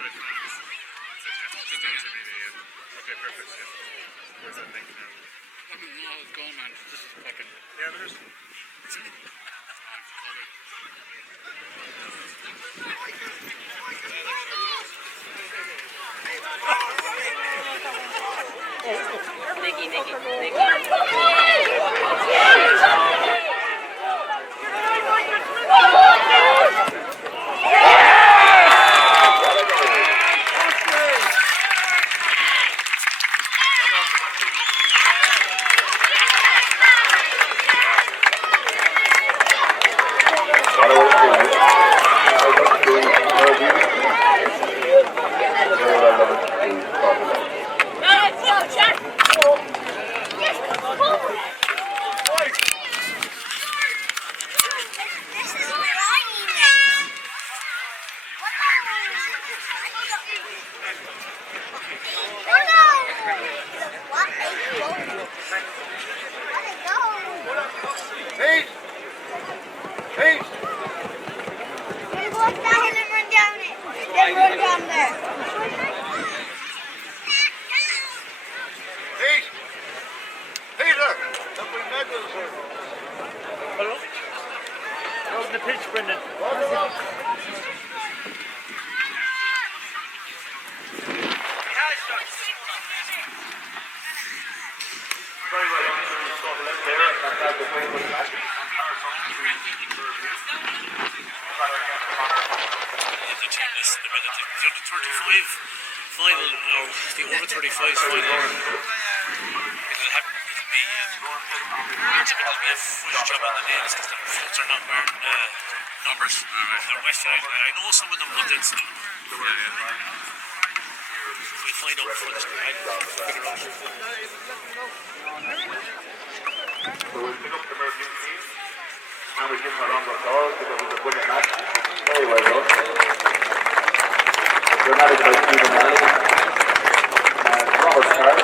Okay, perfect. Where's that thing now? I don't know how it's going, man. This is fucking. Yeah, there's. I know some of them, but it's. If we find out before this, I'd figure out. So we'll pick up the Mervyn team, and we give them a round of applause because it was a brilliant match. Very well done. Dramatic by Stephen Alley, and Robert Carr,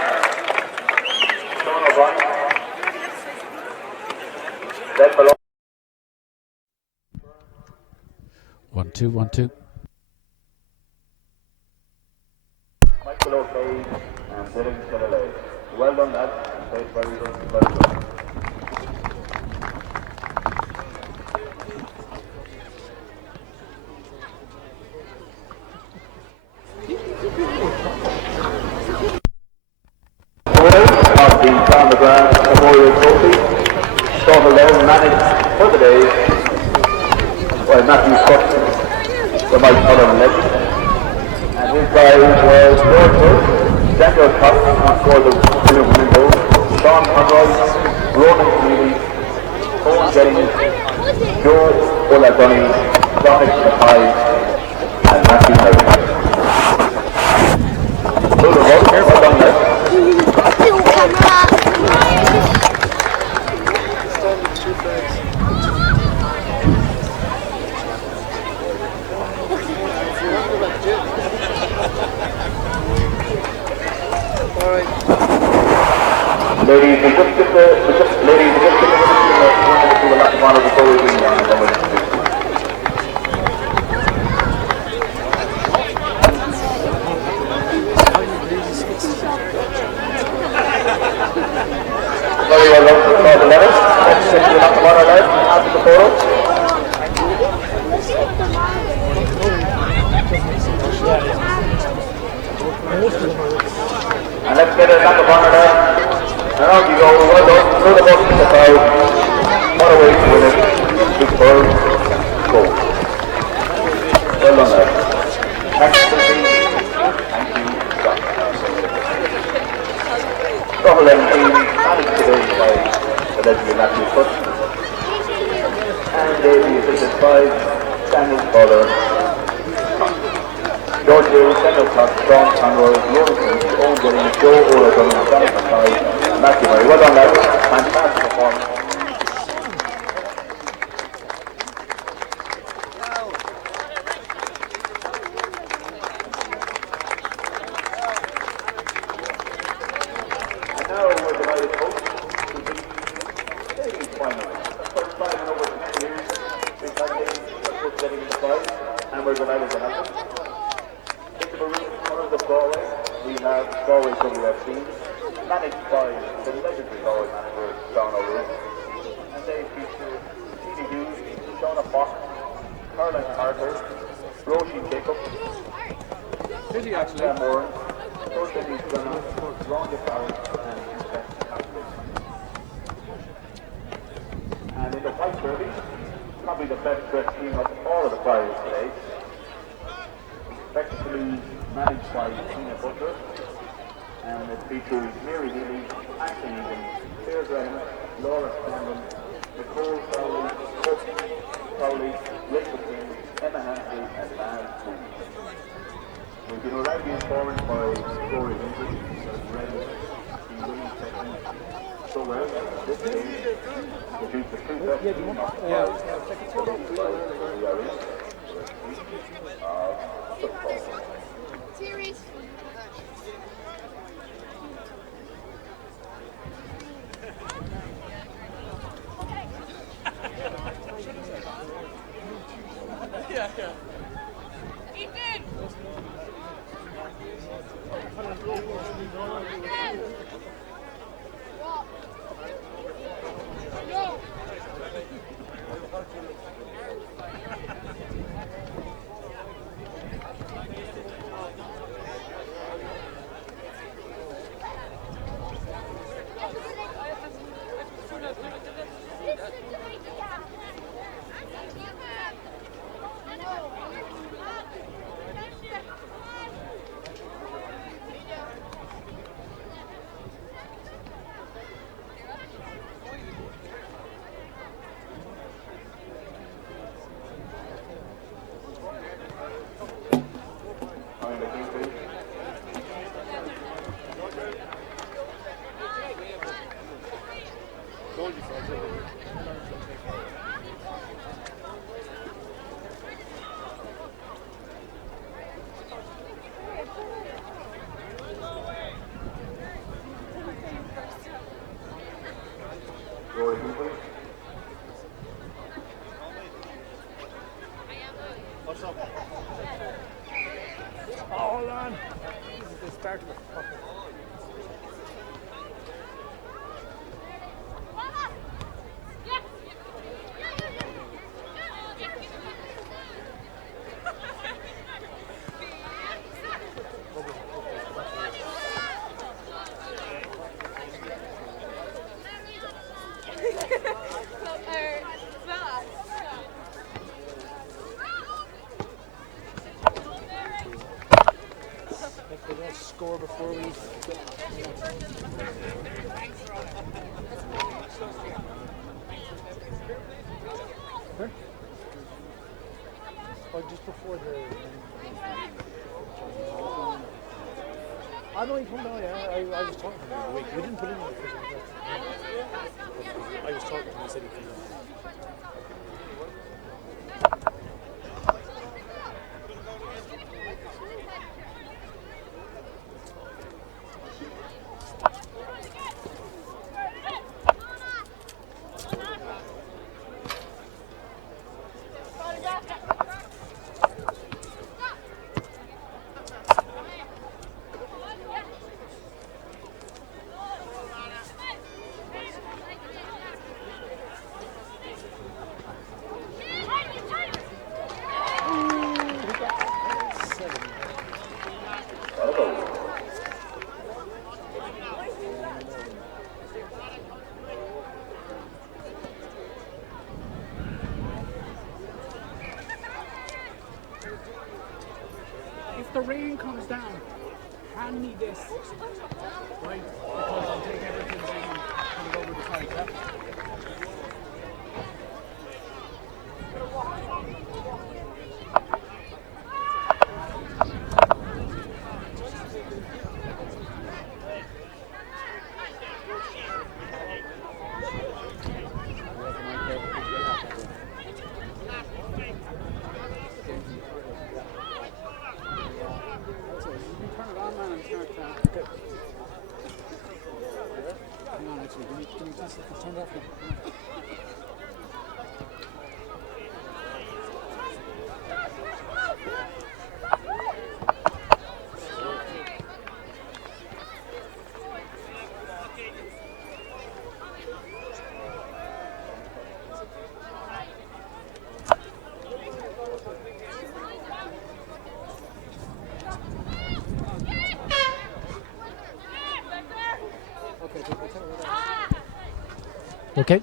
Sean O'Brien, then below. 1 2 1 2. Michael O'Kane and Dylan Kellelay. Well done, lads. Played very good. Well done. Of the Commentator Memorial Trophy, Staunton managed for the day by Matthew Sutton, the Mike Cullen legend, and his guys were George Bush, Daniel Cox, who scored the winning goal, Sean Conroy, Ronan Keeley, Owen Jennings, Joe Olagoni, Dominic Mackay, and Matthew Murray. So the vote, well done, guys. Ladies, we just get the lap of honor before we win and then we'll very well done for the 11. Let's get the lap of honor now after the photo. And let's get a lap of honor now. And on you go, well done, through the bus in the crowd, what a way to win it, superb goal. Well done there. Thanks for the team, thank you, Scott. Double M team, managed today by the legendary Matthew Foot, and they be assisted by Daniel Fowler, George Hill, Daniel Cox, Sean Conroy, Lawrence, Owen Jennings, Joe Olagoni, Dominic Mackay, Matthew Murray. Well done, lads. Fantastic performance. And now we're delighted to host the ladies' final. First time in over 10 years we've had ladies just getting in the fight, and we're delighted to have them. team, managed by the legendary goal manager, John O'Rourke. And they feature Tina Hughes, Shauna Fox, Caroline Carter, Roisin Jacob, Did he actually? Sam Moran, Dorothy Gunnar, Rhonda Farrell, and Beth Cassidy. And in the white derby, probably the best dressed team of all of the players today. Effectively managed by Tina Butler, and it features Mary Healy, Ashley Egan, Claire Graham, Laura Scanlon, Nicole Crowley, Hope Crowley, Rachel King, Emma Hansley, and Lance Moon. We've been rightly informed by Rory Winter that Red is winning technique so well that this game produced the two best team of the five. So we are in football. Series. Ethan! Go! Rory Winter. What's up? Oh, hold on. They started with fucking. They don't score before we. Huh? Or just before the. I know you come down, yeah. I was talking to him the other week. We didn't put in the official I was talking to him, he said he came down. If the rain comes down, hand me this, right? Because I'll take everything down and put it over the side, yeah? Turn it on, man, and start hang on, actually, can you just turn it off? Okay.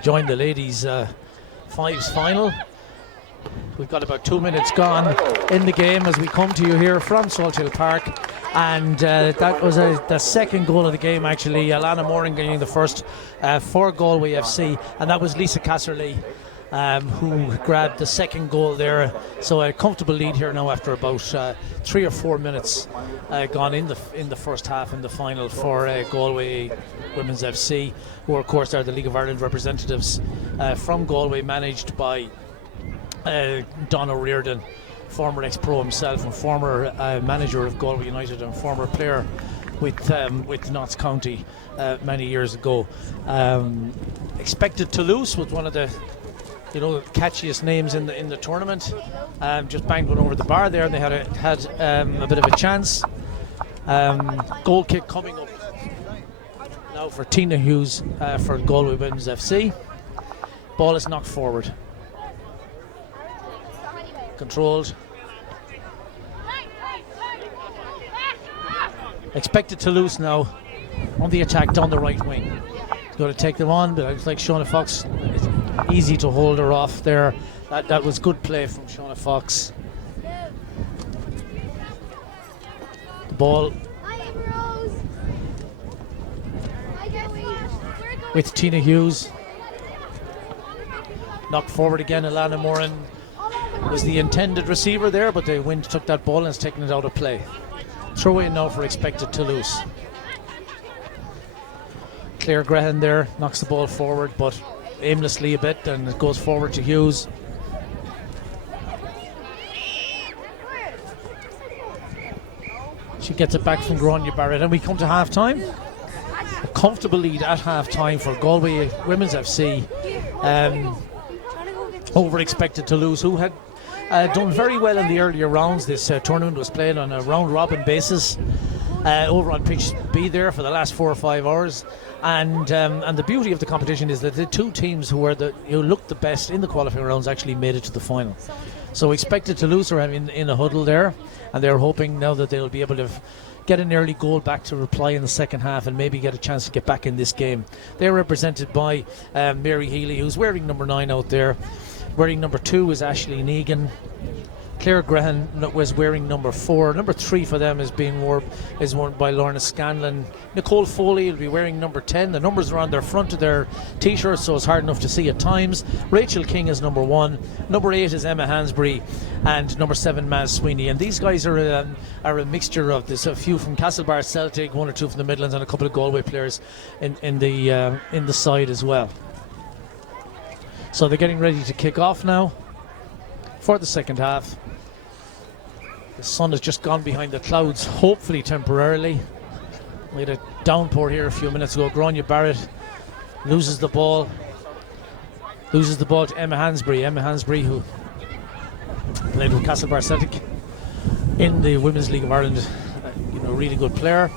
Join the ladies' fives final. We've got about 2 minutes gone in the game as we come to you here from Salthill Park. And that was the second goal of the game, actually. Alana Moran getting the first for Galway FC, and that was Lisa Casserly who grabbed the second goal there. So a comfortable lead here now after about 3 or 4 minutes gone in the first half in the final for Galway Women's FC, who of course are the League of Ireland representatives from Galway, managed by Don O'Riordan, former ex-pro himself and former manager of Galway United and former player with Notts County many years ago. Expected Toulouse was one of the catchiest names in the tournament. Just banged one over the bar there, and they had a bit of a chance. Goal kick coming up now for Tina Hughes for Galway Women's FC. Ball is knocked forward. Controlled. Expected Toulouse now on the attack down the right wing. He's going to take them on, but it's like Shauna Fox. It's easy to hold her off there. That was good play from Shauna Fox. The ball with Tina Hughes. Knocked forward again. Alana Moran was the intended receiver there, but the wind took that ball and has taken it out of play. Throw in now for expected Toulouse. Claire Grehan there knocks the ball forward, but aimlessly a bit, and it goes forward to Hughes. She gets it back from Grania Barrett, and we come to half time. A comfortable lead at half time for Galway Women's FC over expected Toulouse, who had done very well in the earlier rounds. This tournament was played on a round robin basis over on pitch B there for the last 4 or 5 hours, and the beauty of the competition is that the two teams who looked the best in the qualifying rounds actually made it to the final. So expected Toulouse are in a huddle there, and they're hoping now that they'll be able to get an early goal back to reply in the second half and maybe get a chance to get back in this game. They're represented by Mary Healy, who's wearing number 9 out there. Wearing number 2 is Ashley Negan. Claire Grehan was wearing number 4. Number 3 for them is worn by Lorna Scanlon. Nicole Foley will be wearing number 10. The numbers are on their front of their t-shirts, so it's hard enough to see at times. Rachel King is number 1. Number 8 is Emma Hansbury, and number 7 Maz Sweeney. And these guys are a mixture of this. A few from Castlebar, Celtic, 1 or 2 from the Midlands, and a couple of Galway players in the side as well. So they're getting ready to kick off now for the second half. The sun has just gone behind the clouds, hopefully temporarily. We had a downpour here a few minutes ago. Grania Barrett loses the ball to Emma Hansbury. Emma Hansbury, who played with Castlebar Celtic in the Women's League of Ireland. Really good player.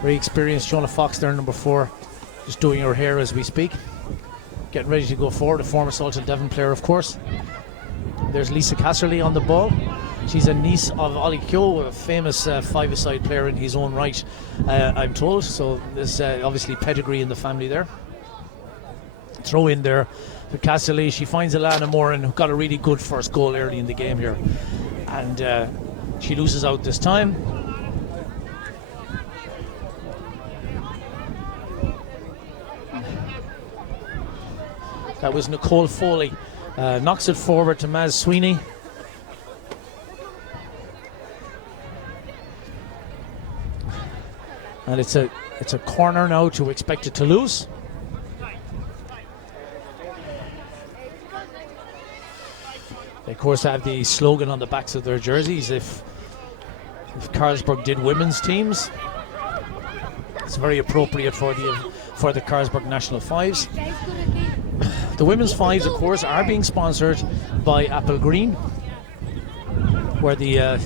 Very experienced. Shauna Fox there, number 4, just doing her hair as we speak. Getting ready to go forward, a former Salthill Devon player, of course. There's Lisa Casserly on the ball. She's a niece of Ollie Keogh, a famous five-a-side player in his own right, I'm told. So there's obviously pedigree in the family there. Throw in there for Casserly. She finds Alana Moran, who got a really good first goal early in the game here. And she loses out this time. That was Nicole Foley. Knocks it forward to Maz Sweeney. And it's a corner now to expected Toulouse. They of course have the slogan on the backs of their jerseys, if Carlsberg did women's teams. It's very appropriate for the Carlsberg National Fives. The women's fives, of course, are being sponsored by Apple Green, where the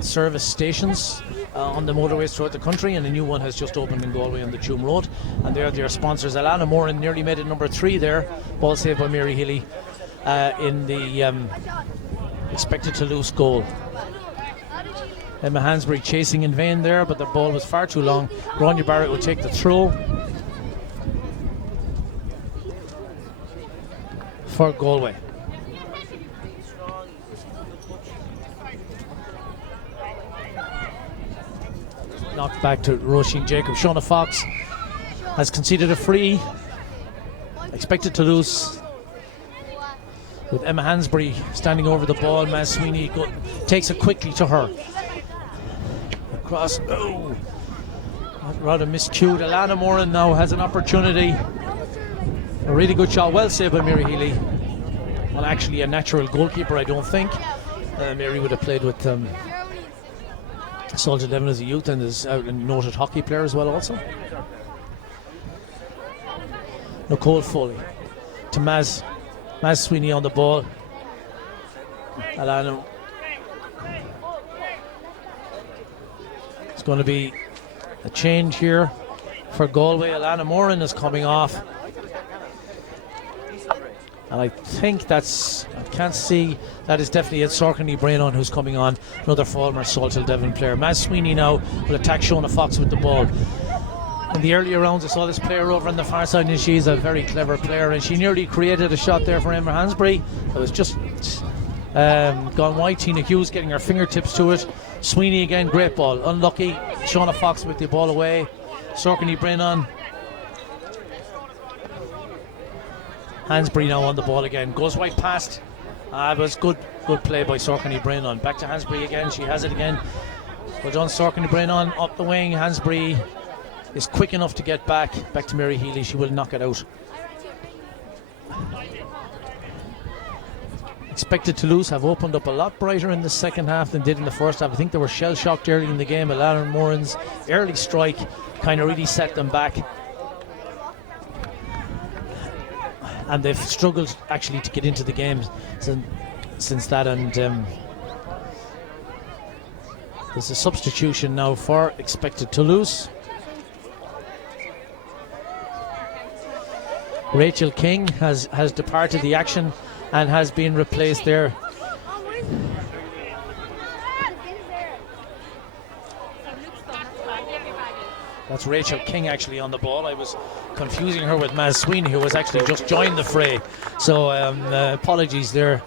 service stations on the motorways throughout the country, and a new one has just opened in Galway on the Tuam Road, and they're their sponsors. Alana Moran nearly made it number 3 there. Ball saved by Mary Healy in the expected Toulouse goal. Emma Hansbury chasing in vain there, but the ball was far too long. Grania Barrett will take the throw for Galway. Knocked back to Roisin Jacob. Shauna Fox has conceded a free. Expected to lose. With Emma Hansbury standing over the ball, Maz Sweeney takes it quickly to her. Across, oh, rather miscued. Alana Moran now has an opportunity. A really good shot, well saved by Mary Healy. Well, actually a natural goalkeeper, I don't think. Mary would have played with Salthill Devon as a youth and is a noted hockey player as well also. Nicole Foley to Maz Sweeney on the ball. Alana. It's going to be a change here for Galway. Alana Moran is coming off. And I think I can't see, that is definitely Ed Sorkin Brennan who's coming on, another former Salthill Devon player. Maz Sweeney now will attack Shauna Fox with the ball. In the earlier rounds I saw this player over on the far side, and she's a very clever player, and she nearly created a shot there for Emma Hansbury. It was just gone wide. Tina Hughes getting her fingertips to it. Sweeney again, great ball, unlucky. Shauna Fox with the ball away. Sorkin Brennan. Hansbury now on the ball again, goes right past. It was good play by Sorkin Brennan. Back to Hansbury again, she has it again. Well done, Sorkin Brennan up the wing. Hansbury is quick enough to get back to Mary Healy. She will knock it out. Expected to lose have opened up a lot brighter in the second half than did in the first half. I think they were shell shocked early in the game. Alana Moran's early strike kind of really set them back, and they've struggled actually to get into the game since that. And there's a substitution now for Expected to lose. Rachel King has departed the action and has been replaced there. That's Rachel King actually on the ball. I was confusing her with Maz Sweeney, who was actually just joined the fray. So apologies there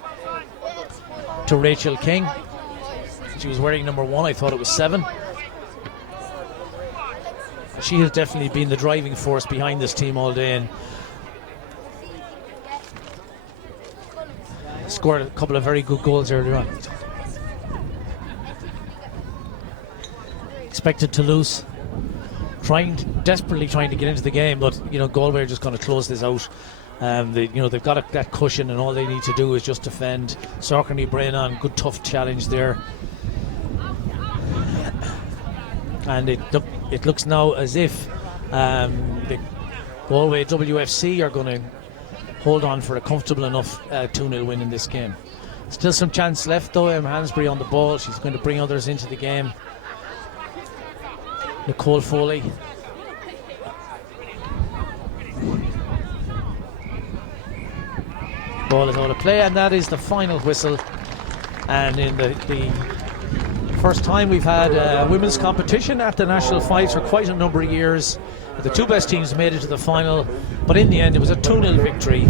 to Rachel King. She was wearing number 1. I thought it was 7. She has definitely been the driving force behind this team all day, and scored a couple of very good goals earlier on. Expected to lose, desperately trying to get into the game, but Galway are just going to close this out. They've got that cushion, and all they need to do is just defend. Sorkin Brennan, good tough challenge there, and it looks now as if the Galway WFC are going to hold on for a comfortable enough 2-0 win in this game. Still some chance left though. Emma Hansbury on the ball. She's going to bring others into the game. Nicole Foley. Ball is out of play, and that is the final whistle. And in the first time we've had women's competition at the National Fives for quite a number of years. The two best teams made it to the final, but in the end it was a 2-0 victory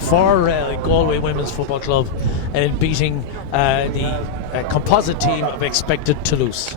for Galway Women's Football Club in beating the composite team of Expected to lose.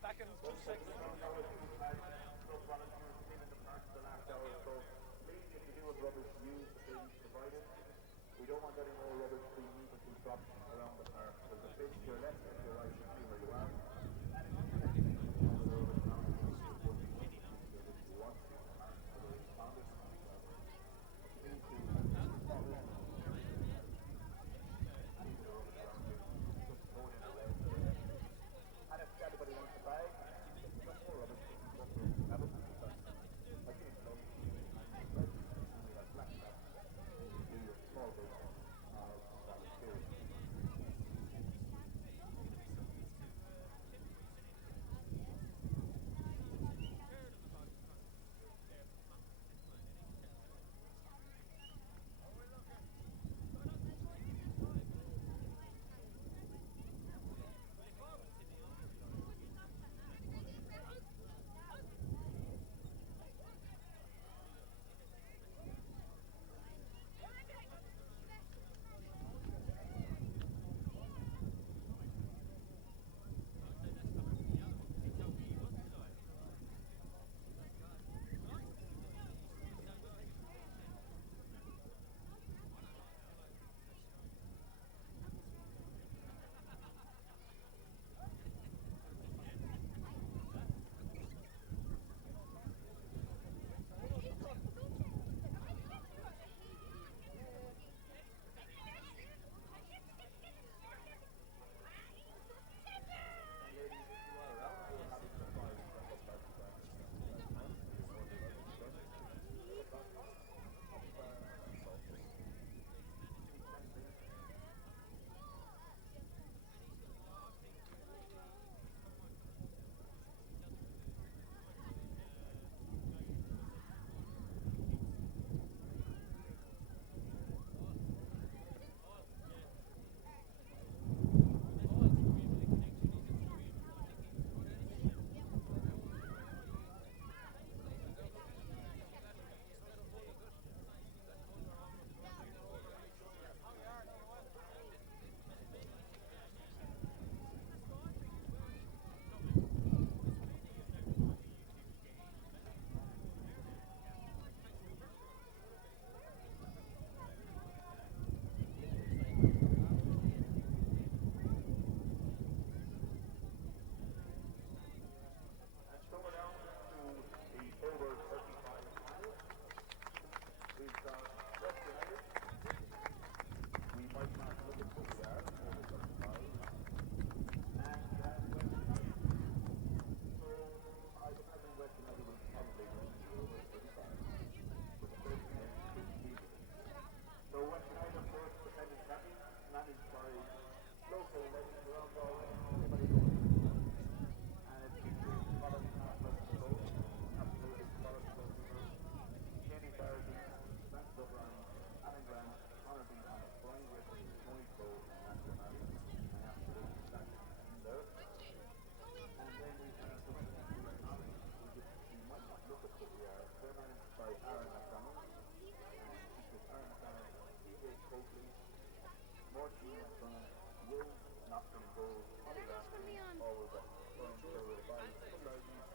Back in 2 seconds. We don't want any more rubbish being needlessly dropped around the park. There's a bit to your left and to your right, you see where you are. And if anybody wants to buy, some more rubbish, have it. I think it's lovely. And we have black stuff. Do your small bit of volunteering.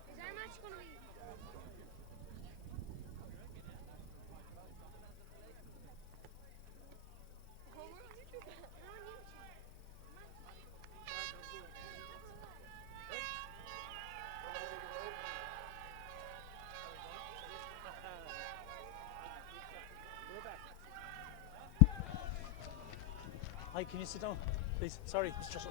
Is our match going to be? Oh, we're on YouTube. We're on YouTube. Hi, can you sit down, please? Sorry, Mr.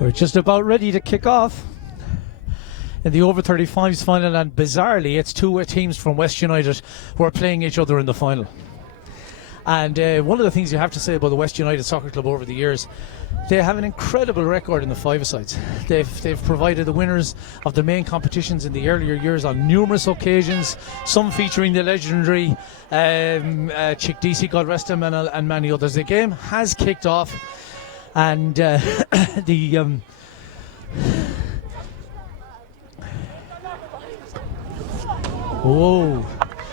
We're just about ready to kick off in the over 35s final, and bizarrely it's two teams from West United who are playing each other in the final. And one of the things you have to say about the West United Soccer Club over the years, they have an incredible record in the five-a-sides. They've provided the winners of the main competitions in the earlier years on numerous occasions, some featuring the legendary Chick DC, God rest him, and many others. The game has kicked off, and whoa,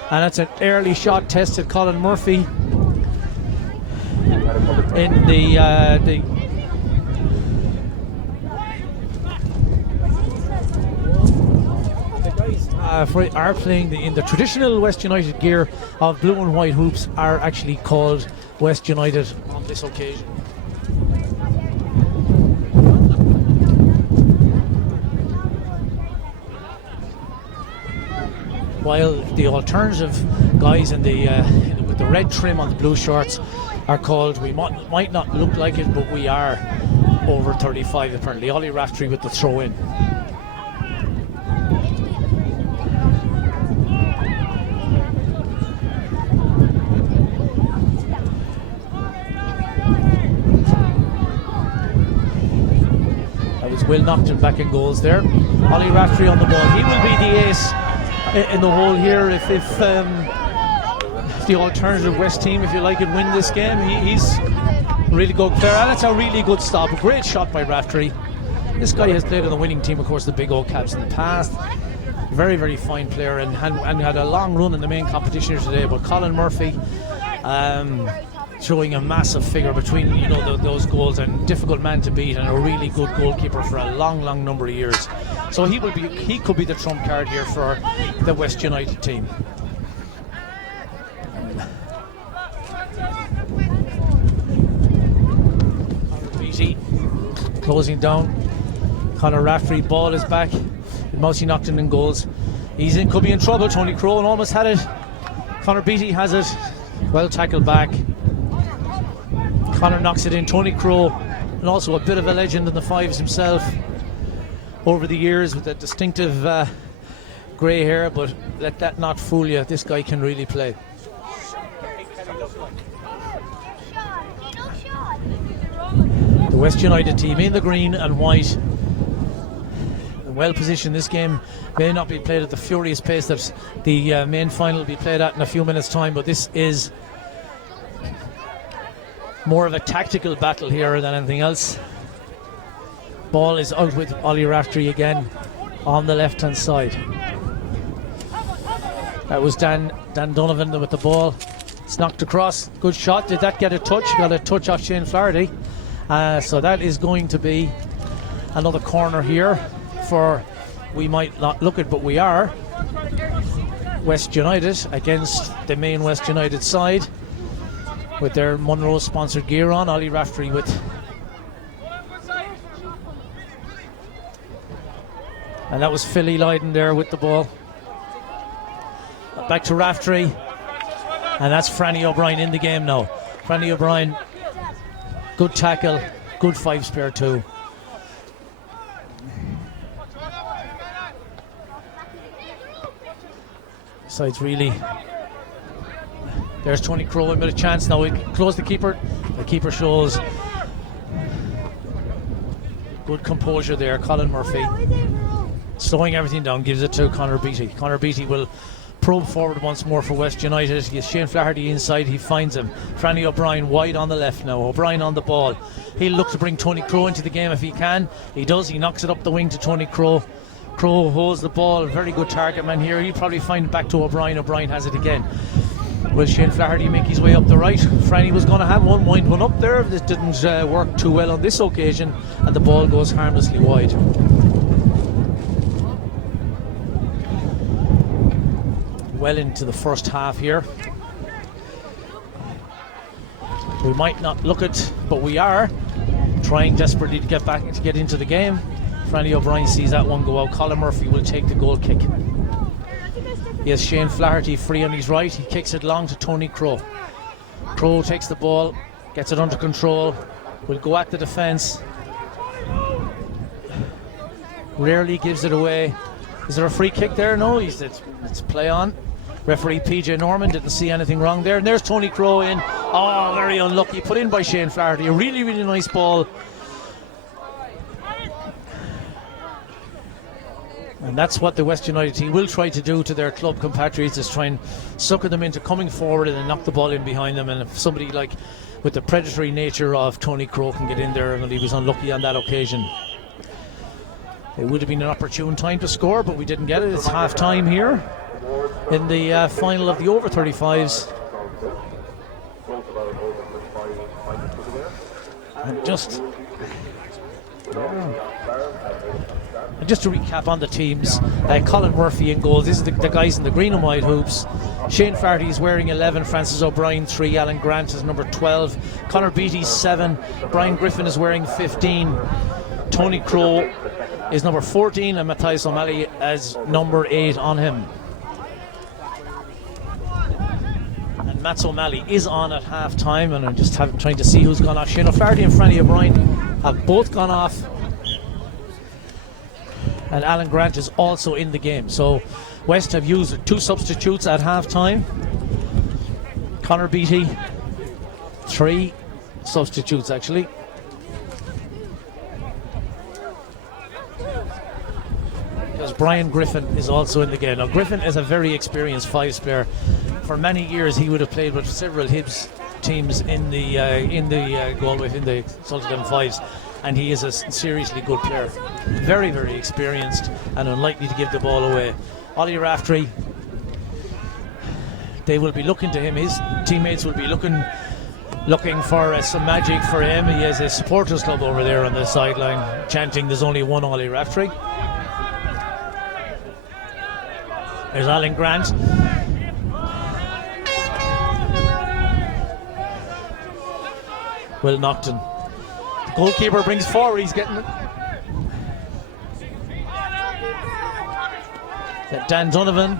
and that's an early shot tested Colin Murphy in the guys are playing in the traditional West United gear of blue and white hoops, are actually called West United on this occasion. While the alternative guys with the red trim on the blue shorts are called, we might not look like it, but we are over 35 apparently. Ollie Raftery with the throw in. That was Will Nocton back in goals there. Ollie Raftery on the ball. He will be the ace in the hole here if the alternative West team, if you like it, win this game. He's a really good player, and it's a really good stop. A great shot by Raftery. This guy has played on the winning team, of course, the Big Oak Caps in the past. Very, very fine player, and had a long run in the main competition here today. But Colin Murphy showing a massive figure between those goals, and difficult man to beat, and a really good goalkeeper for a long number of years. So he could be the trump card here for the West United team. Beatty closing down. Conor Raftery, ball is back. Mousy Nocton in goals. Could be in trouble. Tony Crone almost had it. Conor Beatty has it. Well tackled back. Conor knocks it in. Tony Crowe, and also a bit of a legend in the fives himself over the years, with that distinctive grey hair, but let that not fool you. This guy can really play. The West United team in the green and white, well positioned. This game may not be played at the furious pace that the main final will be played at in a few minutes' time, but this is more of a tactical battle here than anything else. Ball is out with Ollie Raftery again on the left hand side. That was Dan Donovan with the ball. It's knocked across. Good shot. Did that get a touch? Got a touch off Shane Flaherty. So that is going to be another corner here for, we might not look it, but we are, West United against the main West United side with their Munro sponsored gear on. Ollie Raftery with, and that was Philly Lydon there with the ball. Back to Raftery, and that's Franny O'Brien in the game now. Franny O'Brien, good tackle, good five spare two. Sides really. There's Tony Crowe with a chance now. We close the keeper. The keeper shows good composure there. Colin Murphy slowing everything down, gives it to Conor Beatty. Conor Beatty will probe forward once more for West United. He has Shane Flaherty inside, he finds him. Franny O'Brien wide on the left now. O'Brien on the ball. He'll look to bring Tony Crowe into the game if he can. He does. He knocks it up the wing to Tony Crowe. Crowe holds the ball. Very good target man here. He'll probably find it back to O'Brien. O'Brien has it again. Will Shane Flaherty make his way up the right? Franny was going to have wind one up there. This didn't work too well on this occasion, and the ball goes harmlessly wide. Well into the first half here. We might not look it, but we are trying desperately to get back and to get into the game. Franny O'Brien sees that one go out. Colin Murphy will take the goal kick. He has Shane Flaherty free on his right. He kicks it long to Tony Crowe. Crowe takes the ball, gets it under control, will go at the defence. Rarely gives it away. Is there a free kick there? No, it's play on. Referee PJ Norman didn't see anything wrong there. And there's Tony Crowe in. Oh, very unlucky. Put in by Shane Flaherty. A really, really nice ball. And that's what the West United team will try to do to their club compatriots, is try and sucker them into coming forward and then knock the ball in behind them. And if somebody like with the predatory nature of Tony Crowe can get in there, and he was unlucky on that occasion. It would have been an opportune time to score, but we didn't get it. It's half time here in the final of the over 35s. And just to recap on the teams, Colin Murphy in goal. This is the guys in the green and white hoops. Shane Flaherty is wearing 11, Francis O'Brien 3, Alan Grant is number 12, Conor Beattie 7, Brian Griffin is wearing 15, Tony Crowe is number 14, and Matthias O'Malley as number 8 on him. And Mats O'Malley is on at half time, and I'm just trying to see who's gone off. Shane O'Flaherty and Franny O'Brien have both gone off, and Alan Grant is also in the game. So West have used 2 substitutes at half time. Conor Beattie, 3 substitutes actually. Because Brian Griffin is also in the game. Now Griffin is a very experienced fives player. For many years he would have played with several Hibs teams in the Galway, in the Salthill fives, and he is a seriously good player. Very, very experienced and unlikely to give the ball away. Ollie Raftery, they will be looking to him. His teammates will be looking for some magic for him. He has a supporters club over there on the sideline chanting there's only one Ollie Raftery. There's Alan Grant. Will Naughton. The goalkeeper brings forward, he's getting it. Dan Donovan.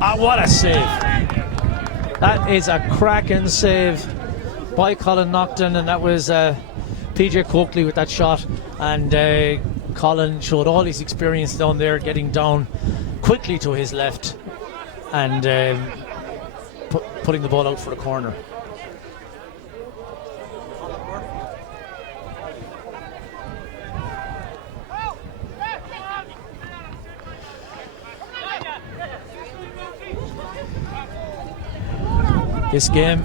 Ah, what a save. That is a cracking save by Colin Naughton, and that was PJ Coakley with that shot, and Colin showed all his experience down there, getting down quickly to his left and putting the ball out for the corner. This game,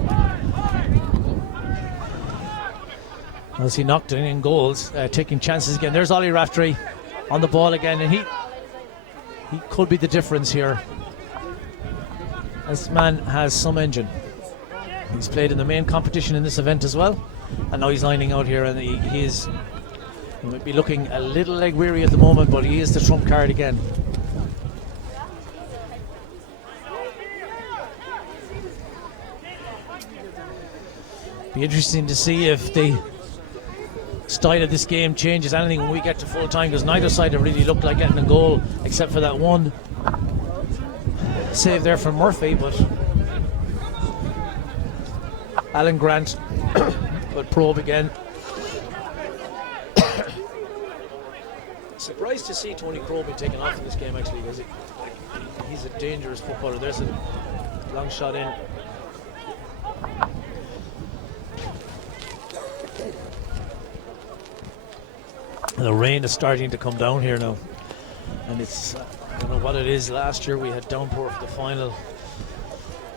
as he knocked in goals, taking chances again. There's Ollie Raftery on the ball again, and he could be the difference here. This man has some engine. He's played in the main competition in this event as well, and now he's lining out here, and he might be looking a little leg weary at the moment, but he is the trump card again. Be interesting to see if the style of this game changes anything when we get to full time, because neither side have really looked like getting a goal except for that one save there from Murphy. But Alan Grant will probe again. Surprised to see Tony Crowe be taken off in this game actually, because he's a dangerous footballer. There's a long shot in. The rain is starting to come down here now, and it's I don't know what it is. Last year we had downpour for the final.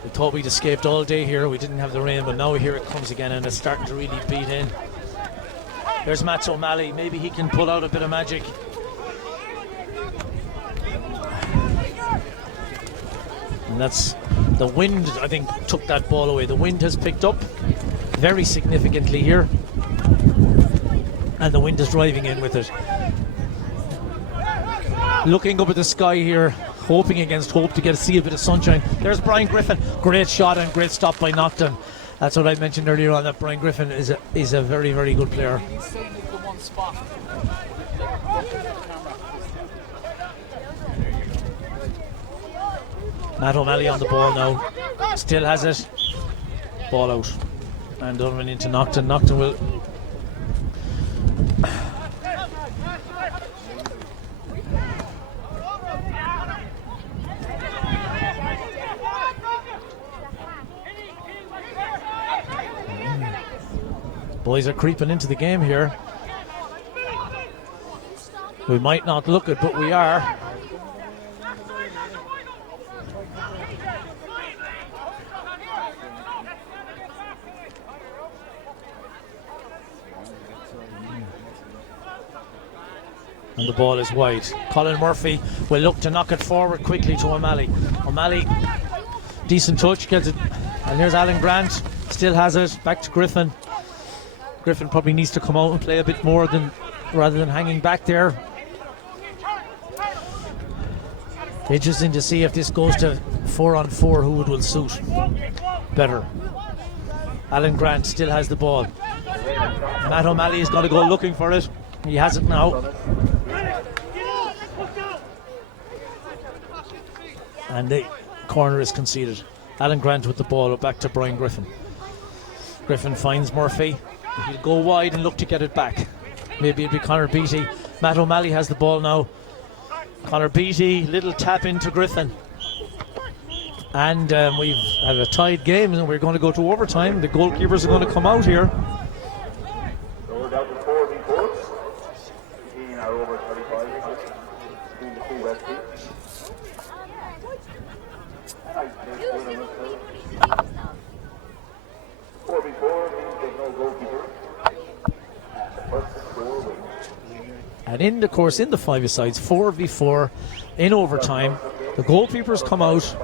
We thought we'd escaped all day here, we didn't have the rain, but now here it comes again, and it's starting to really beat in. There's Mats O'Malley, maybe he can pull out a bit of magic. And that's the wind, I think, took that ball away. The wind has picked up very significantly here, and the wind is driving in with it. Looking up at the sky here, hoping against hope to see a bit of sunshine. There's Brian Griffin, great shot and great stop by Naughton. That's what I mentioned earlier on, that Brian Griffin is a very, very good player. He's saying it's the one spot. Matt O'Malley on the ball now. Still has it. Ball out. And Donovan into Nocton. Nocton will. Boys are creeping into the game here. We might not look it, but we are. And the ball is wide. Colin Murphy will look to knock it forward quickly to O'Malley. O'Malley, decent touch, gets it. And there's Alan Grant, still has it. Back to Griffin. Griffin probably needs to come out and play a bit more rather than hanging back there. Interesting to see if this goes to 4-on-4, who it will suit better. Alan Grant still has the ball. Matt O'Malley is going to go looking for it. He has it now. And the corner is conceded. Alan Grant with the ball back to Brian Griffin. Griffin finds Murphy. He'll go wide and look to get it back. Maybe it'll be Conor Beattie. Matt O'Malley has the ball now. Conor Beattie, little tap into Griffin. And we've had a tied game and we're going to go to overtime. The goalkeepers are going to come out here. So we're down to 4v4. 15 are over 35 between the two West teams. 4v4 means there's no goalkeeper. First score wins. And in the course, in the five-a-sides, 4v4 in overtime. The goalkeepers come out.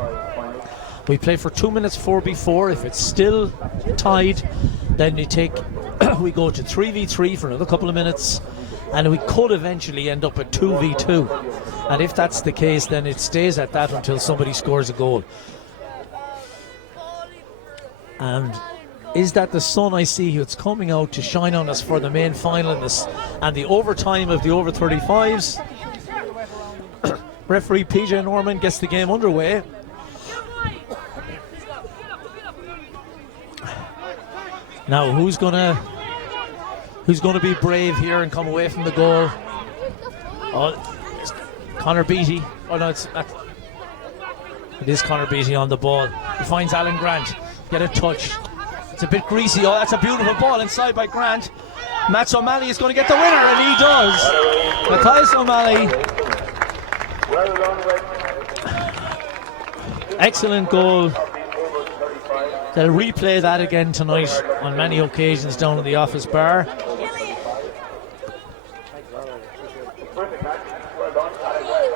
We play for 2 minutes 4v4. If it's still tied, then we go to 3v3 for another couple of minutes, and we could eventually end up at 2v2. And if that's the case, then it stays at that until somebody scores a goal. And is that the sun I see that's coming out to shine on us for the main final and the overtime of the over 35s? Referee PJ Norman gets the game underway. Now who's gonna be brave here and come away from the goal? Oh, it's Conor Beattie. Oh no, it is Conor Beattie on the ball. He finds Alan Grant. Get a touch. It's a bit greasy. Oh, that's a beautiful ball inside by Grant. Matt O'Malley is going to get the winner, and he does. Matthias O'Malley. Excellent goal. They'll replay that again tonight on many occasions down in the office bar.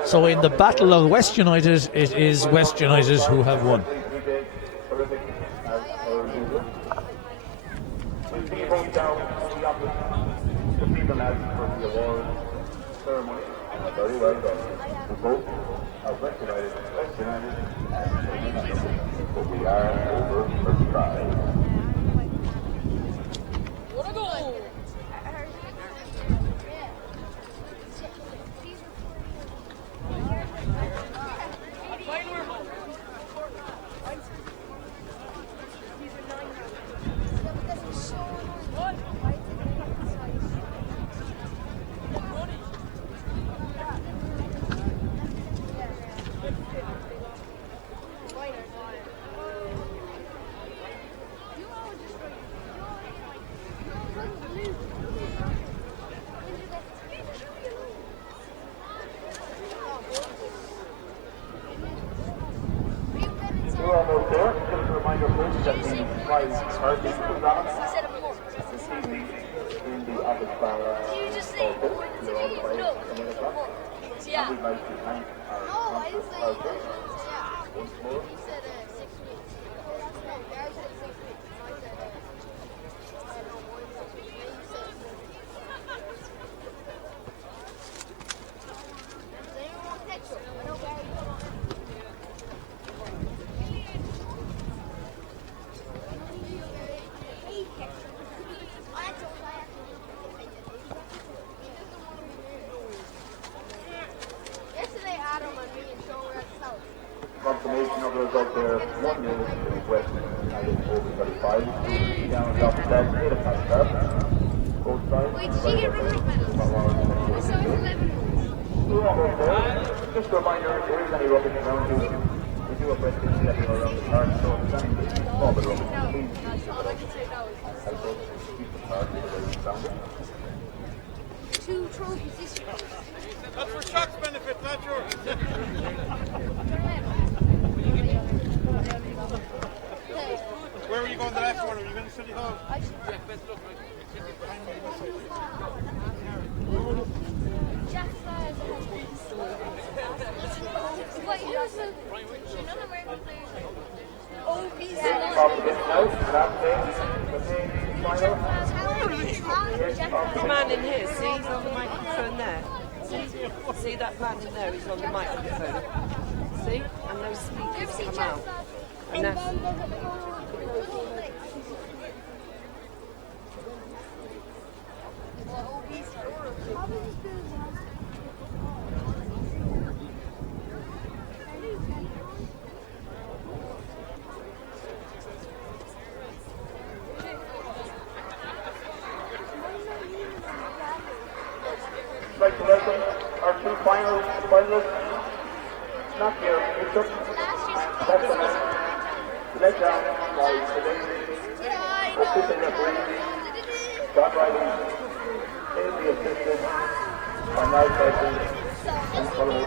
So in the battle of West United, it is West United who have won. We are over 35. Almost there. Just a reminder, folks, that the prize party is on this evening in the office bar. Salthill. You're all the way to 7 o'clock. And we'd like to thank our sponsors once more. Confirmation of there 1 minute to West United over 35. Down on top of that, 8 o'clock start. Both sides. Wait, did you get rid of medals? I saw 11 We're almost there. Just a reminder, if there is any rubbish around you, we do a breast in around the park, so if there's any small bit of rubbish, please help us keep the park the way we found it. 2 trophies this year. That's for Chuck's benefit, not yours. Where were you going the last one? Were you going to City Hall? Wait, who's the... None of American players. Off the bit now, last game, the main final. The man in here, see, he's on the microphone there. See that man in there, he's on the microphone. See? And those speakers come out. And that's... I'd like to welcome our 2 finalists, not here, Bishop, Staunton, led down by the assistant referee, Scott Riley, the assistant, by now President, and Colin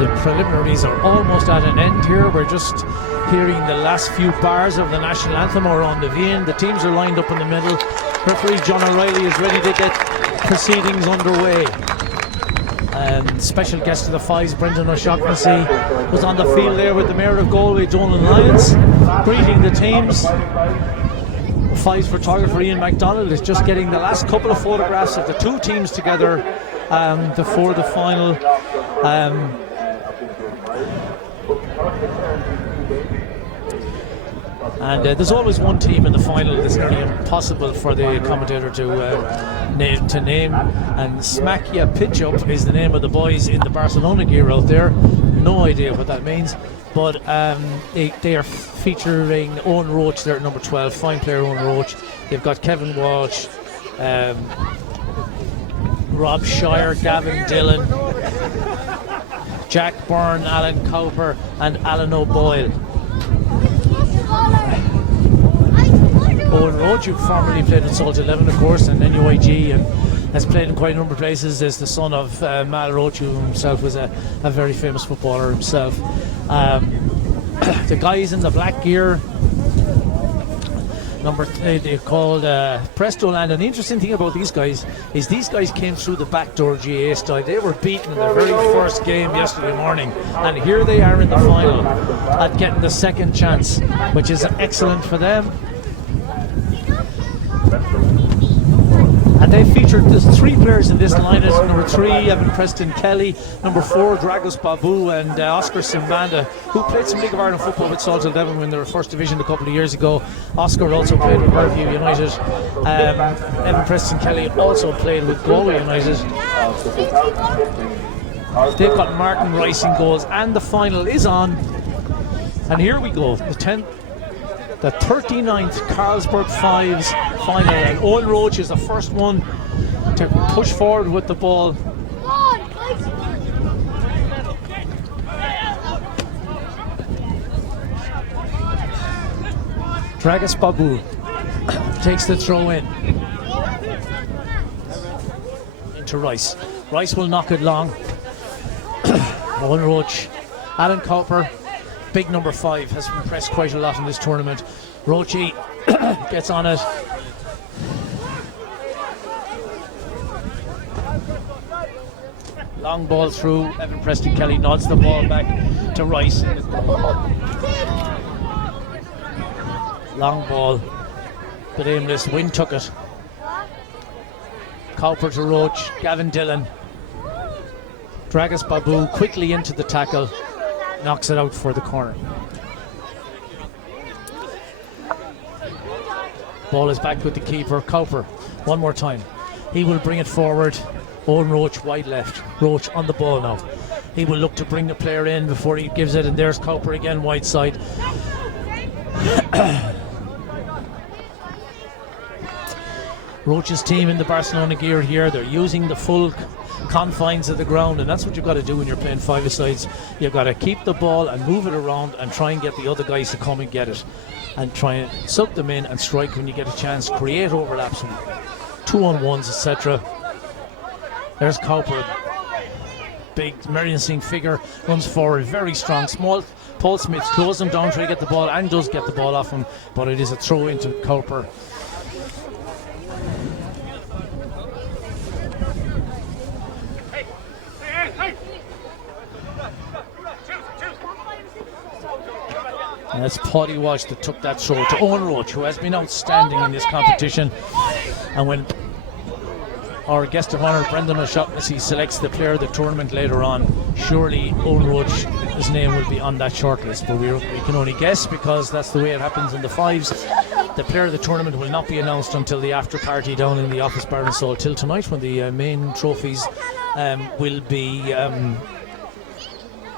The preliminaries are almost at an end here. We're just hearing the last few bars of the national anthem or on the vein. The teams are lined up in the middle. Referee John O'Reilly is ready to get proceedings underway. Special guest to the Fives, Brendan O'Shaughnessy, was on the field there with the Mayor of Galway, Donal Lyons, greeting the teams. Fives photographer Ian MacDonald is just getting the last couple of photographs of the two teams together before the final. And there's always one team in the final that's nearly impossible for the commentator to name. And Smack Ya Pitch Up is the name of the boys in the Barcelona gear out there. No idea what that means. But they are featuring Owen Roach there at number 12, fine player Owen Roach. They've got Kevin Walsh, Rob Shire, Gavin Dillon, Jack Byrne, Alan Cowper and Alan O'Boyle. Owen Roach, who formerly played with Salthill 11 of course and NUIG and has played in quite a number of places, is the son of Mal Roach, who himself was a very famous footballer himself. The guys in the black gear, they're called Prestoland. And the interesting thing about these guys is these guys came through the back door GAA style. They were beaten in the very first game yesterday morning, and here they are in the final at getting the second chance, which is excellent for them. And they featured there's three players in this lineup. Number 3, Evan Preston Kelly. Number 4, Dragos Babu and Oscar Simbanda, who played some League of Ireland football with Salthill 11 when they were first division a couple of years ago. Oscar also played with Fairview United. Evan Preston Kelly also played with Galway United. They've got Martin Rice in goals, and the final is on. And here we go, the 39th Carlsberg Fives final, and Owen Roach is the first one to push forward with the ball. Dragos Babu takes the throw in into Rice. Rice will knock it long. Owen Roach, Alan Cowper, big number 5, has impressed quite a lot in this tournament. Roachy gets on it. Long ball through. Evan Preston Kelly nods the ball back to Rice. Long ball, but aimless. Wynn took it. Cowper to Roach. Gavin Dillon. Dragos Babu quickly into the tackle. Knocks it out for the corner. Ball is back with the keeper, Cowper. One more time. He will bring it forward. Owen Roach wide left. Roach on the ball now. He will look to bring the player in before he gives it, and there's Cowper again wide side. Roach's team in the Barcelona gear here. They're using the full confines of the ground, and that's what you've got to do when you're playing five-a-sides. You've got to keep the ball and move it around and try and get the other guys to come and get it, and try and suck them in and strike when you get a chance, create overlaps, 2-on-1s, etc. There's Cowper. big menacing figure, runs forward, very strong, small. Paul Smith slows him down, trying to get the ball, and does get the ball off him, but it is a throw into Cowper. And that's Paddy Walsh that took that throw to Owen Roach, who has been outstanding in this competition. And when our guest of honour, Brendan O'Shaughnessy, selects the player of the tournament later on, surely Owen Roach's name will be on that shortlist. But we can only guess, because that's the way it happens in the fives. The player of the tournament will not be announced until the after party down in the office bar in Salthill tonight, when the main trophies will be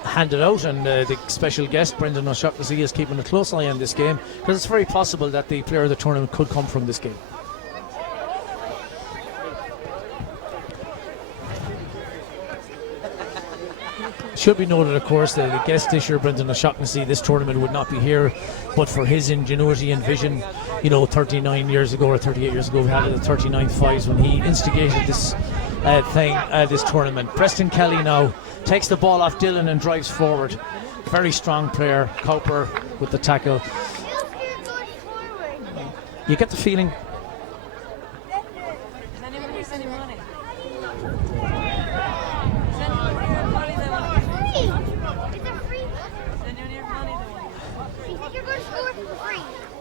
handed out, and the special guest Brendan O'Shaughnessy is keeping a close eye on this game, because it's very possible that the player of the tournament could come from this game. Should be noted, of course, that the guest this year, Brendan O'Shaughnessy, this tournament would not be here but for his ingenuity and vision. 39 years ago or 38 years ago, we had it at 39 fives when he instigated this this tournament. Preston Kelly now takes the ball off Dillon and drives forward. Very strong player. Cowper with the tackle. You get the feeling.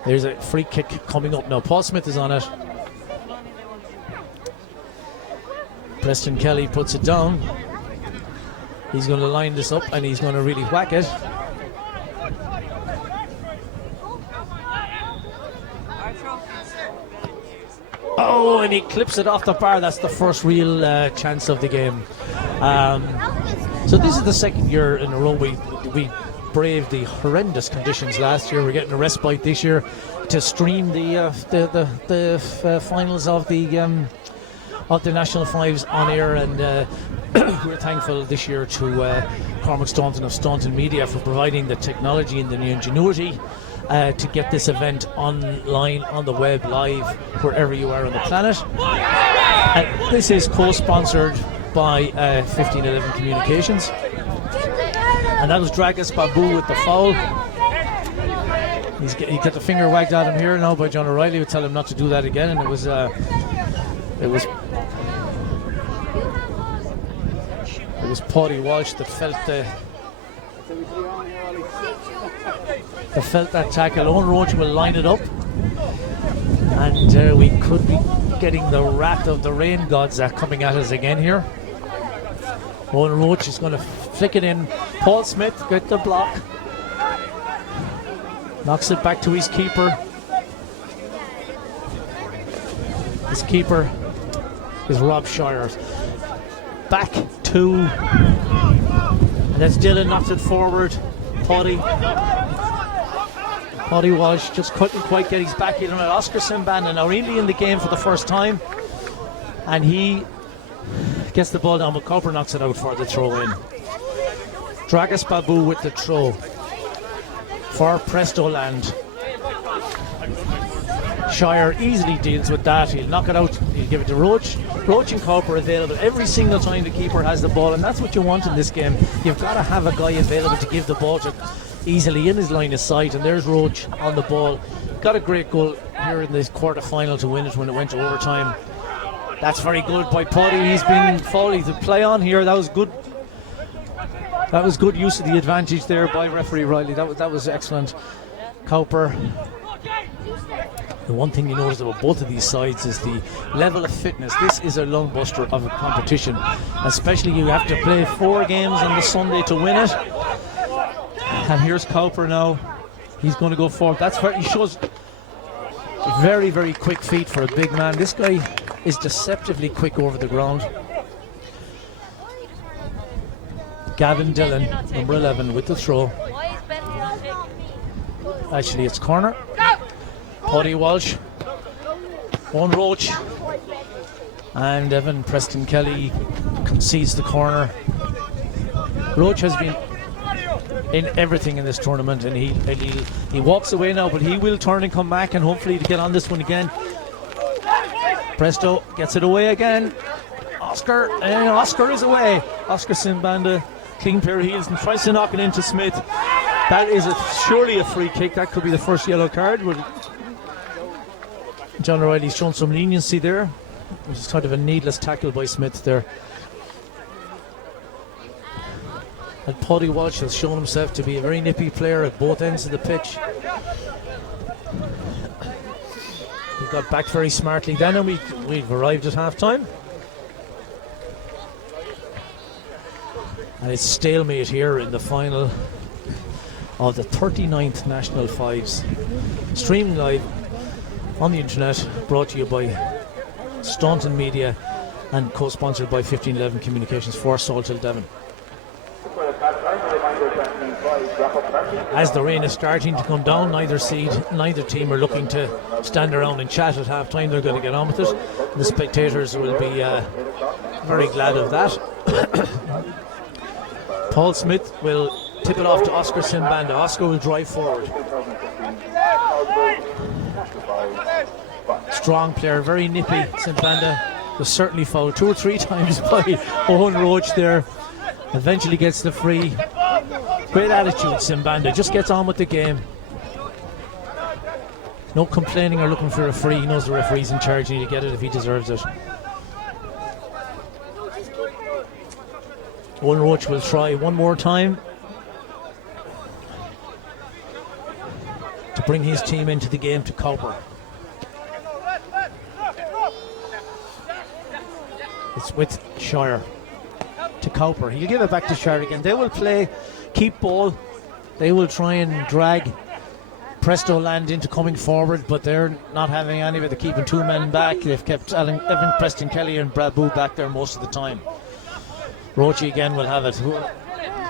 There's a free kick coming up now. Paul Smith is on it. Preston Kelly puts it down. He's going to line this up and he's going to really whack it. Oh, and he clips it off the bar. That's the first real chance of the game. So this is the second year in a row we braved the horrendous conditions last year. We're getting a respite this year to stream the finals of the National Fives on air, and we're thankful this year to Cormac Staunton of Staunton Media for providing the technology and the ingenuity to get this event online, on the web, live, wherever you are on the planet. This is co-sponsored by 1511 Communications. And that was Dragas Babu with the foul. He got the finger wagged at him here now by John O'Reilly, who tell him not to do that again. And it was Paddy Walsh that felt that tackle. Owen Roach will line it up, and we could be getting the wrath of the rain gods coming at us again here. Owen Roach is going to flick it in. Paul Smith get the block. Knocks it back to his keeper. His keeper is Rob Shire. Back to... And that's Dillon, knocks it forward. Paddy Walsh just couldn't quite get his back in. Oscar Simbanda now really in the game for the first time. And he gets the ball down, but Cowper knocks it out for the throw in. Dragas Babu with the throw for Presto Land. Shire easily deals with that. He'll knock it out. He'll give it to Roach. Roach and Cowper available every single time the keeper has the ball, and that's what you want in this game. You've got to have a guy available to give the ball to easily in his line of sight, and there's Roach on the ball. Got a great goal here in this quarter-final to win it when it went to overtime. That's very good by Paddy. He's been falling to play on here. That was good. That was good use of the advantage there by referee Riley. That was excellent. Cowper. The one thing you notice about both of these sides is the level of fitness. This is a lung buster of a competition, especially you have to play 4 games on the Sunday to win it. And here's Cowper now. He's going to go forward. That's where he shows very, very quick feet for a big man. This guy is deceptively quick over the ground. Gavin Dillon, number 11, with the throw. Actually, it's corner. Paddy Walsh, Owen Roach, and Evan Preston Kelly concedes the corner. Roach has been in everything in this tournament, and he walks away now, but he will turn and come back and hopefully to get on this one again. Presto gets it away again. Oscar is away. Oscar Simbanda, clean pair of heels and tries to knock it into Smith. That is surely a free kick. That could be the first yellow card. But John O'Reilly's shown some leniency there. It was kind of a needless tackle by Smith there. And Paddy Walsh has shown himself to be a very nippy player at both ends of the pitch. We got back very smartly then, and we've arrived at half time. And it's stalemate here in the final of the 39th National Fives. Streaming live on the internet, brought to you by Staunton Media and co-sponsored by 1511 Communications for Salthill, Devon. As the rain is starting to come down, neither team are looking to stand around and chat at half time. They're going to get on with it. The spectators will be very glad of that. Paul Smith will tip it off to Oscar Simbanda. Oscar will drive forward. Strong player, very nippy. Simbanda was certainly fouled 2 or 3 times by Owen Roach there. Eventually gets the free. Great attitude, Simbanda. Just gets on with the game. No complaining or looking for a free. He knows the referee's in charge and he'll get it if he deserves it. Owen Roach will try one more time to bring his team into the game to Cowper. It's with Shire to Cowper. He'll give it back to Shire again. They will play keep ball. They will try and drag Presto Land into coming forward, but they're not having any of it. They're keeping 2 men back. They've kept Evan Preston Kelly and Brad Boo back there most of the time. Roachy again will have it.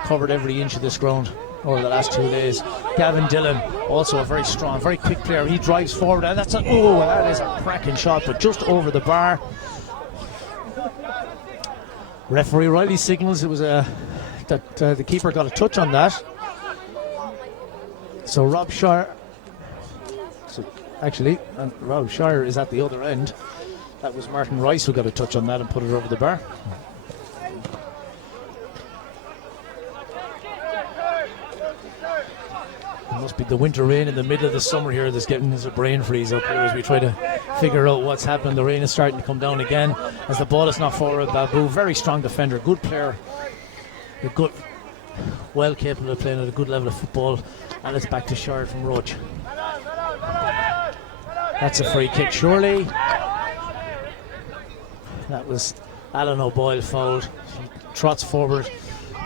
Covered every inch of this ground over the last 2 days. Gavin Dillon, also a very strong, very quick player. He drives forward, and that is a cracking shot, but just over the bar. Referee Riley signals it was that the keeper got a touch on that. So Rob Shire. And Rob Shire is at the other end. That was Martin Rice who got a touch on that and put it over the bar. It must be the winter rain in the middle of the summer here that's getting us a brain freeze up here as we try to figure out what's happened. The rain is starting to come down again as the ball is not forward. Babu, very strong defender, good player, well capable of playing at a good level of football. And it's back to Shard from Roach. That's a free kick, surely. That was Alan O'Boyle fouled. He trots forward.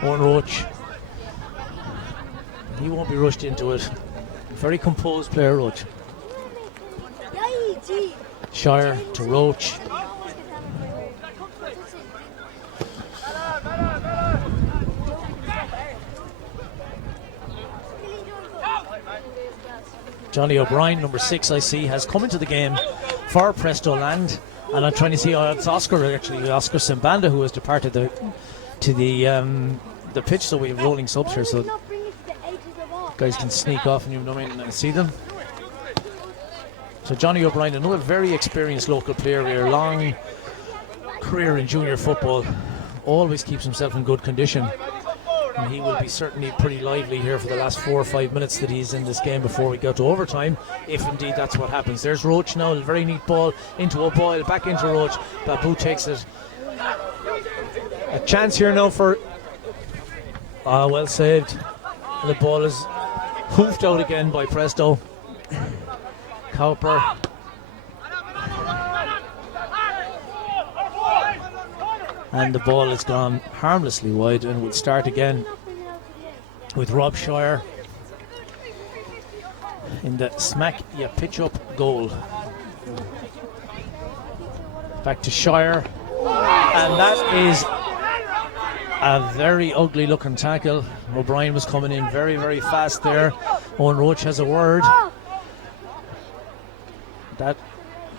Owen Roach. He won't be rushed into it. Very composed player, Roach. Shire to Roach. Johnny O'Brien, number 6, I see, has come into the game for Presto Land, and I'm trying to see it's Oscar Simbanda who has departed to the pitch, so we have rolling subs here, so guys can sneak off and you know and see them. So Johnny O'Brien, another very experienced local player here, long career in junior football, always keeps himself in good condition. And he will be certainly pretty lively here for the last 4 or 5 minutes that he's in this game before we go to overtime, if indeed that's what happens. There's Roach now, a very neat ball into O'Boyle, back into Roach. Babu takes it. A chance here now for... well saved. The ball is hoofed out again by Presto. Cowper. And the ball has gone harmlessly wide and will start again with Rob Shire in the pitch up goal. Back to Shire, and that is a very ugly looking tackle. O'Brien was coming in very, very fast there. Owen Roach has a word. That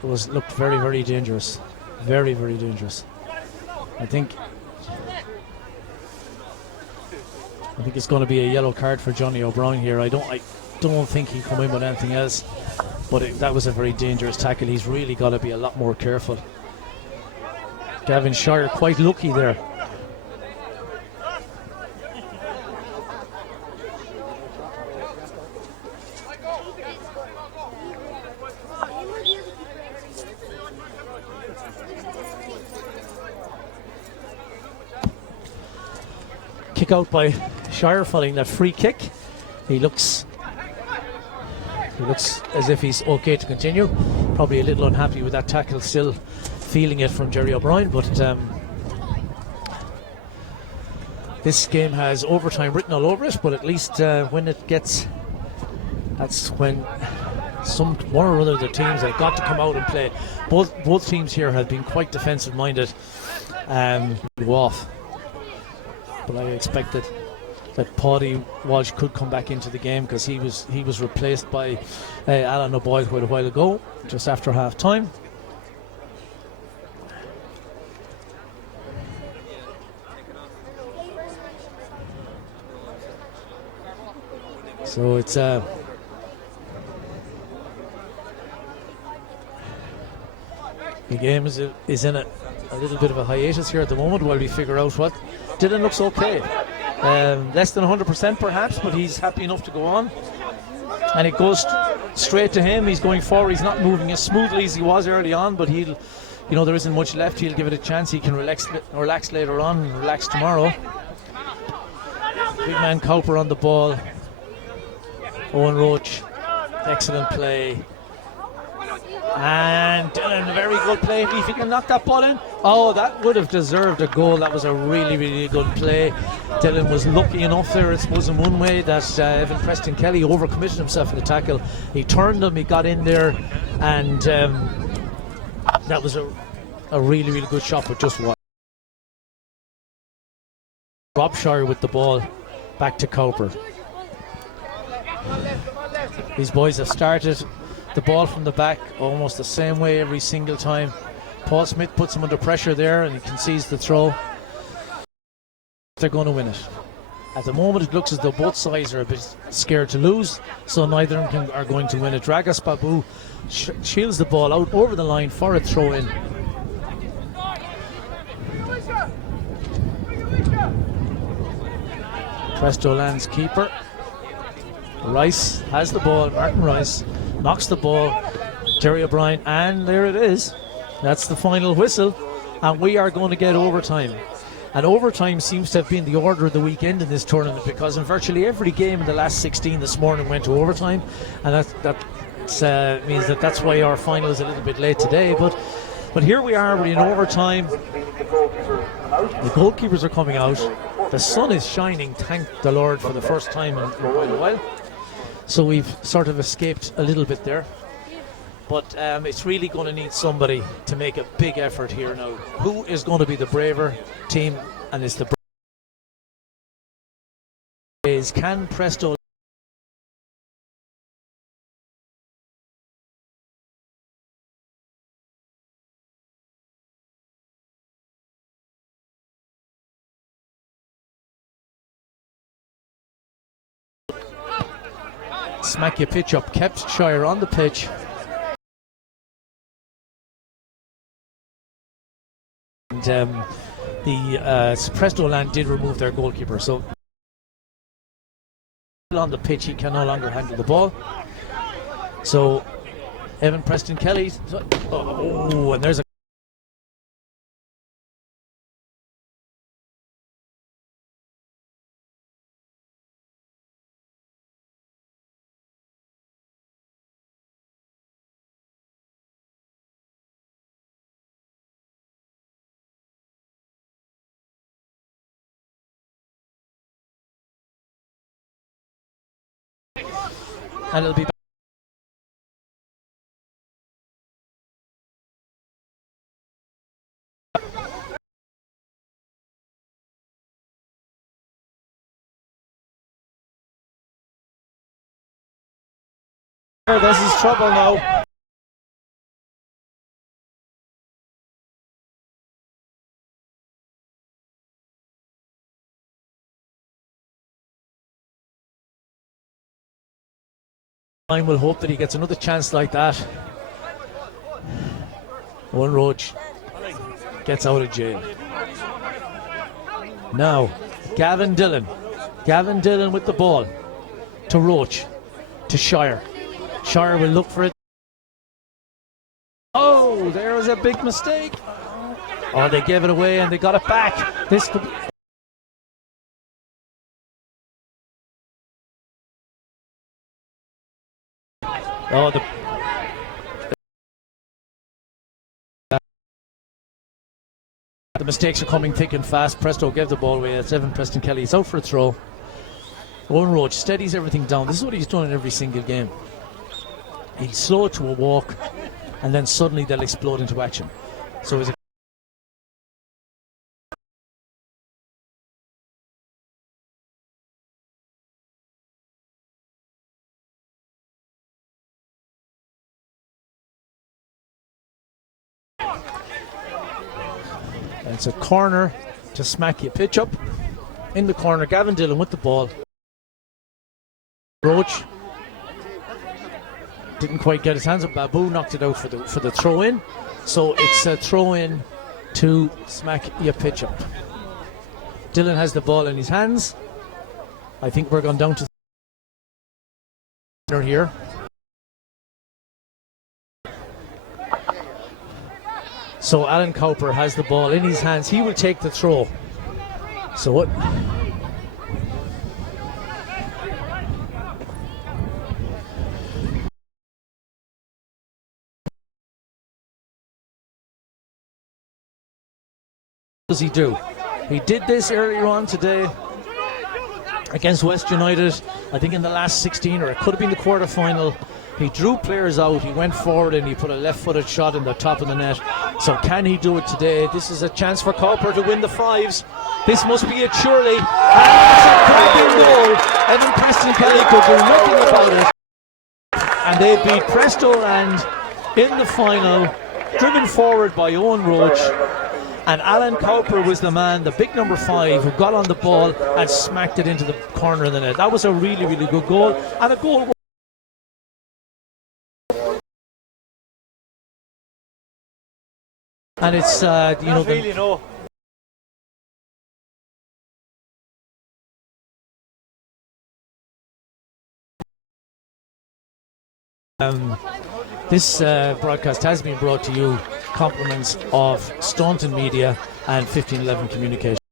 looked very, very dangerous. Very, very dangerous. I think it's going to be a yellow card for Johnny O'Brien here. I don't think he'll come in with anything else, but that was a very dangerous tackle. He's really got to be a lot more careful. Gavin Shire quite lucky there. Kick out by Shire following that free kick. He looks as if he's okay to continue. Probably a little unhappy with that tackle, still feeling it from Jerry O'Brien, but this game has overtime written all over it, but at least when it gets, that's when one or other of the teams have got to come out and play. Both teams here have been quite defensive minded. Go off. But I expected that Paddy Walsh could come back into the game because he was replaced by Alan O'Boyle quite a while ago, just after half time. So it's the game is in a little bit of a hiatus here at the moment while we figure out what. Dylan looks okay. Less than 100% perhaps, but he's happy enough to go on. And it goes straight to him. He's going forward. He's not moving as smoothly as he was early on, but there isn't much left. He'll give it a chance. He can relax later on and relax tomorrow. Big man Cowper on the ball. Owen Roach, excellent play. And Dylan, a very good play. If he can knock that ball in, that would have deserved a goal. That was a really, really good play. Dylan was lucky enough there, I suppose, in one way, that Evan Preston Kelly overcommitted himself in the tackle. He turned him, he got in there, and that was a really, really good shot, but just what? Rob Shire with the ball, back to Cowper. These boys have started the ball from the back almost the same way every single time. Paul Smith puts him under pressure there and he concedes the throw. They're going to win it. At the moment it looks as though both sides are a bit scared to lose, so neither of them are going to win it. Dragas Babu shields the ball out over the line for a throw in. Presto Land's keeper Rice has the ball. Martin Rice knocks the ball. Jerry O'Brien, and there it is. That's the final whistle, and we are going to get overtime. And overtime seems to have been the order of the weekend in this tournament, because in virtually every game in the last 16 this morning went to overtime, and that means that's why our final is a little bit late today. But here we are, we're in overtime. The goalkeepers are coming out. The sun is shining, thank the Lord, for the first time in quite a while. So we've sort of escaped a little bit there. But it's really going to need somebody to make a big effort here now. Who is going to be the braver team? And it's the is can Presto smack your pitch up? Kept Shire on the pitch. And the Presto Land did remove their goalkeeper, so on the pitch he can no longer handle the ball. So Evan Preston Kelly, and there's a and it'll be this is trouble now. I will hope that he gets another chance like that. Owen Roach gets out of jail. Now, Gavin Dillon. Gavin Dillon with the ball to Roach, to Shire. Shire will look for it. Oh, there was a big mistake. Oh, they gave it away and they got it back. This could be... Oh, the mistakes are coming thick and fast. Presto gave the ball away. It's Evan Preston Kelly. He's out for a throw. Owen Roach steadies everything down. This is what he's done in every single game. He'll slow it to a walk, and then suddenly they'll explode into action. So it's a corner to smack you. Pitch up in the corner. Gavin Dillon with the ball. Roach didn't quite get his hands up. Babu knocked it out for the throw in. So it's a throw in to smack you. Pitch up. Dillon has the ball in his hands. I think we're going down to here. So Alan Cowper has the ball in his hands. He will take the throw. So what? Does he do? He did this earlier on today against West United. I think in the last 16, or it could have been the quarter-final. He drew players out, he went forward and he put a left-footed shot in the top of the net. So can he do it today? This is a chance for Cowper to win the fives. This must be it surely. And it's a cracking goal. Evan Preston Kelly could do nothing about it. And they beat Presto Land in the final, driven forward by Owen Roach. And Alan Cowper was the man, the big number 5, who got on the ball and smacked it into the corner of the net. That was a really, really good goal. And a goal. And it's, this broadcast has been brought to you compliments of Staunton Media and 1511 Communications.